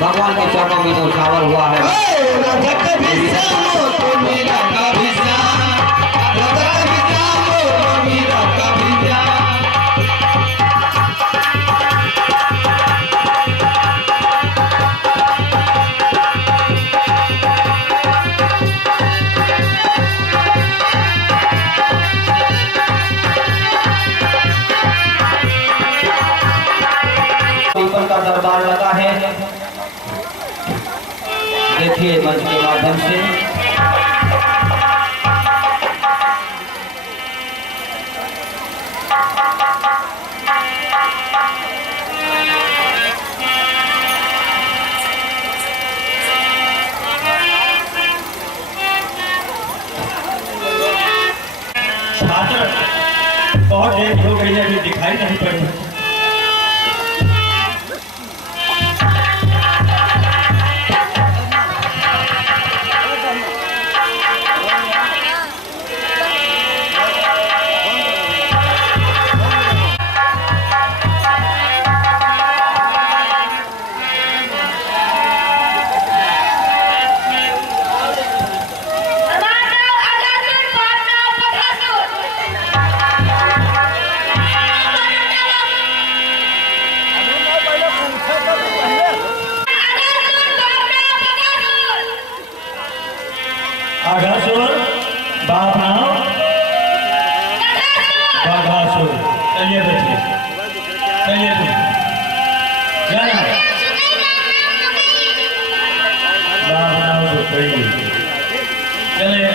भगवान के चरणों में न्यौछावर हुआ है। पीपल का दरबार लगा है, देखिए मंच के माध्यम से। छात्र बहुत देर हो गई है, अभी दिखाई नहीं पड़ी। आघासुर बाप नाम बाघासुर। चलिए बैठिए, चलिए तुम क्या नाम? बाप नाम सुखई। चलिए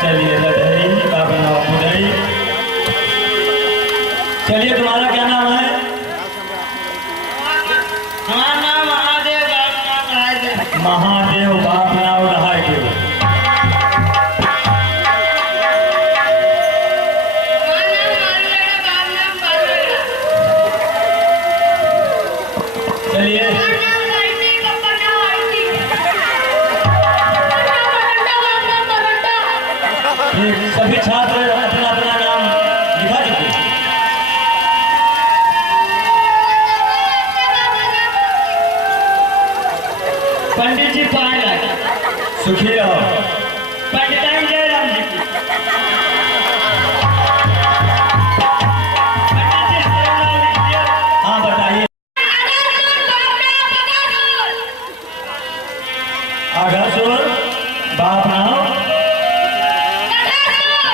चलिए लड़ई बाप नाम बुढ़ई। चलिए तुम्हारा क्या नाम है? हमारा नाम महादेव, बाप नाम रायदेव। महादेव बाप नाम रायदेव। चलिए सभी छात्र अपना अपना नाम लिखा दीजिए। पंडित जी पाए सुखी रहो। पंडिताइन जयराम जी की। पंडित जी हरिलाल लिखिए। हाँ बताइए। आघासुर बाप नाम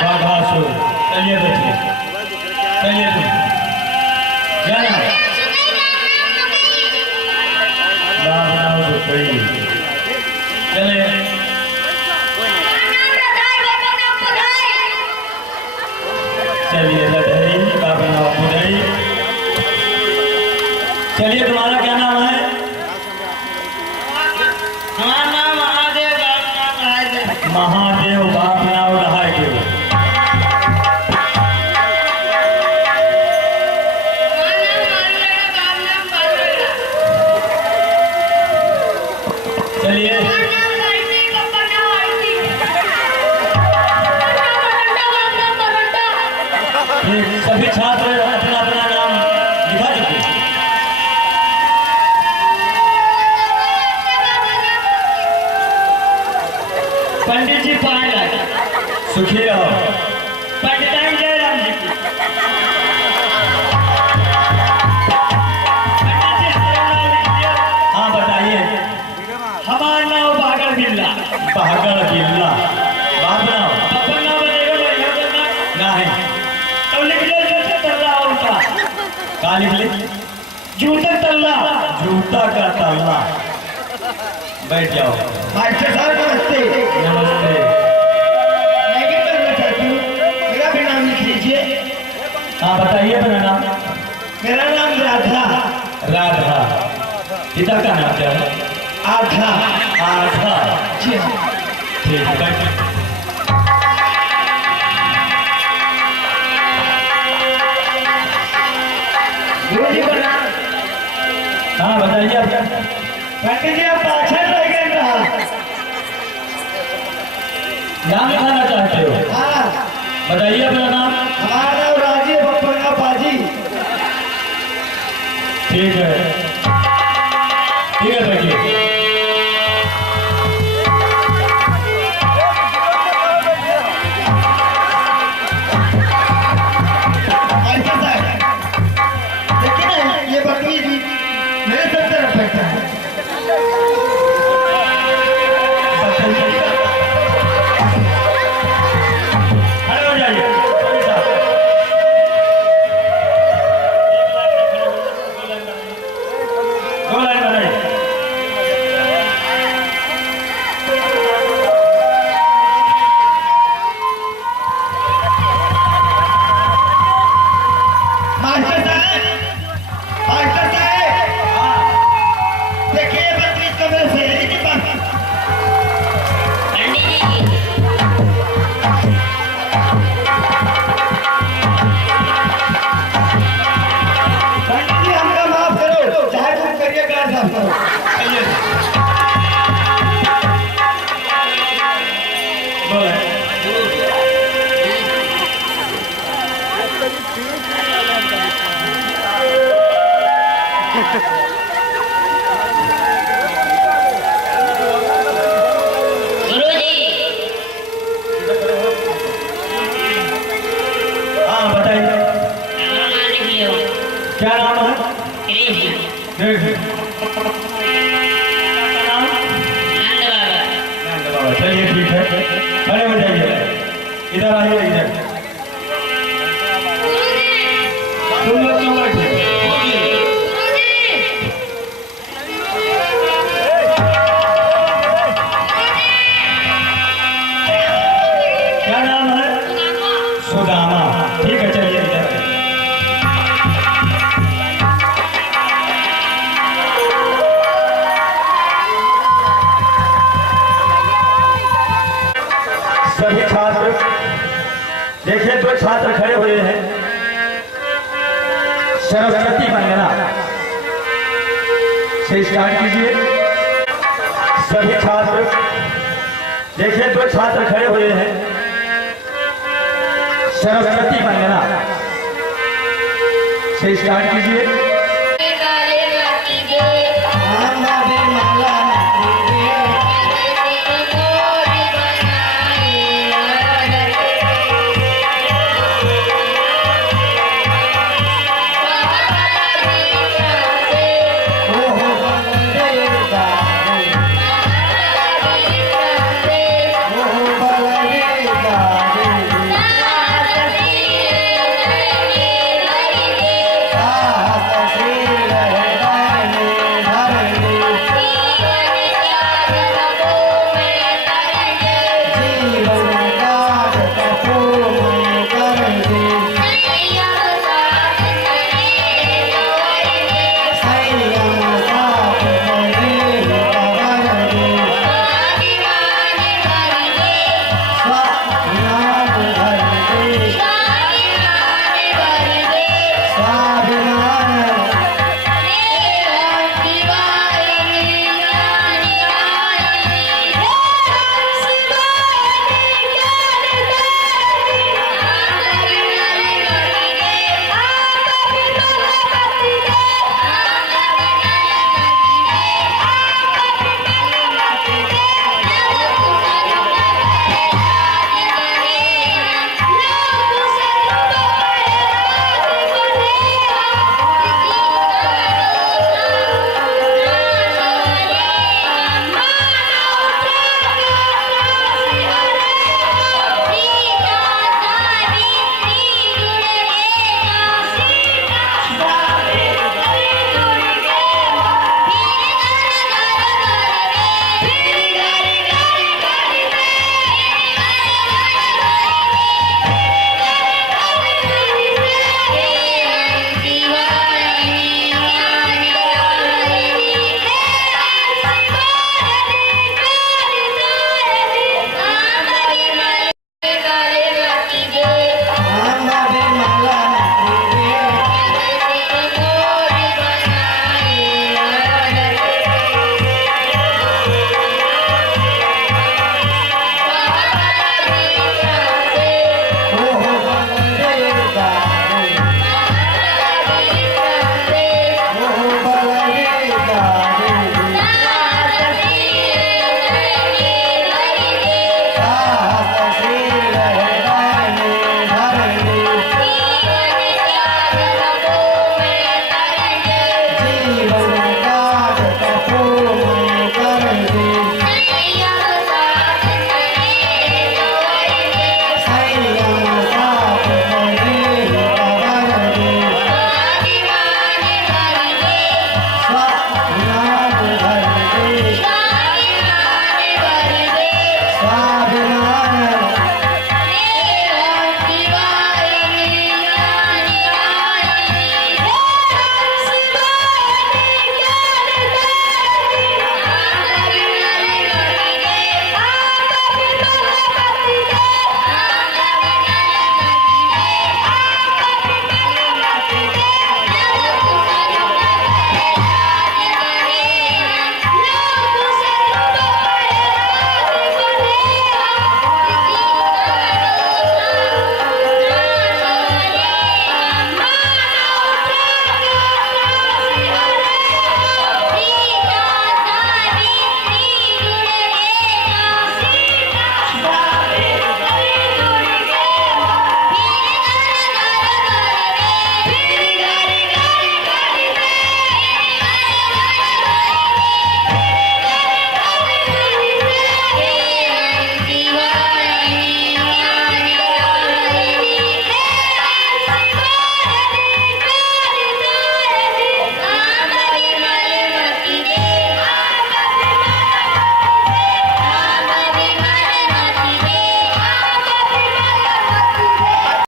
बाघासुर। चलिए बैठिए, चलिए तुम क्या नाम? बाप नाम सुखई। चलिए चलिए लड़ई बाप नाम बुढ़ई। चलिए तुम्हारा क्या नाम है? हमारा नाम महादेव, बाप नाम रायदेव। महादेव बाप नाम रायदेव। चलिए सभी छात्र अपना अपना नाम लिखा दीजिए। पंडित जी पाए सुखी रहो। पंडिताइन जयराम जी की। पंडित जी हरिलाल लिखिए। हाँ बताइए। हमारा नाम बागर बिल्ला। बहागर जिला बाप नाम पापा नाम बताइए बढ़िया बोलना। नहीं। तो लिख लो जूता तल्ला उल्टा। का लिख ली? जूता तल्ला। जूता का तल्ला। बैठ जाओ। मास्टर साहब नमस्ते। नमस्ते। मैं क्या करना चाहती हूँ, मेरा भी नाम लिख लीजिए। हाँ बताइए अपना नाम। मेरा नाम राधा। राधा। पिता का नाम क्या है? आधा। आधा। जी हाँ। ठीक है बैठ। गुरुजी का नाम। हाँ बताइए आप। पंडित जी आप पाछड़ रह गए कहाँ? नाम लिखाना चाहते हो? हाँ, बताइए अपना नाम। हमारा नाम राजीव बप्पा पाजी। ठीक है बैठिए। मास्टर साहब, देखिए ना ये बकरी भी मेरे सब तरफ बैठा है। खड़े हो जाइए। दो लाइन बनाइए। मास्टर साहब, देखिए ये बकरी कमरे से है के पास। पंडित जी हमका माफ करो, चाहे तुम करिए कार साफ करो। आइए। दो लाइन। हाँ बताइए क्या नाम है? देख। चलिए ठीक है खड़े हो जाइए। इधर आइए इधर। तुम लोग क्यों बैठे? क्या नाम है? सुदामा। ठीक है चलिए इधर। सभी छात्र देखिए, दो छात्र खड़े हुए हैं। सरस्वती वंदना से स्टार्ट कीजिए। सभी छात्र देखिए, दो छात्र खड़े हुए हैं। सरस्वती वंदना से स्टार्ट कीजिए।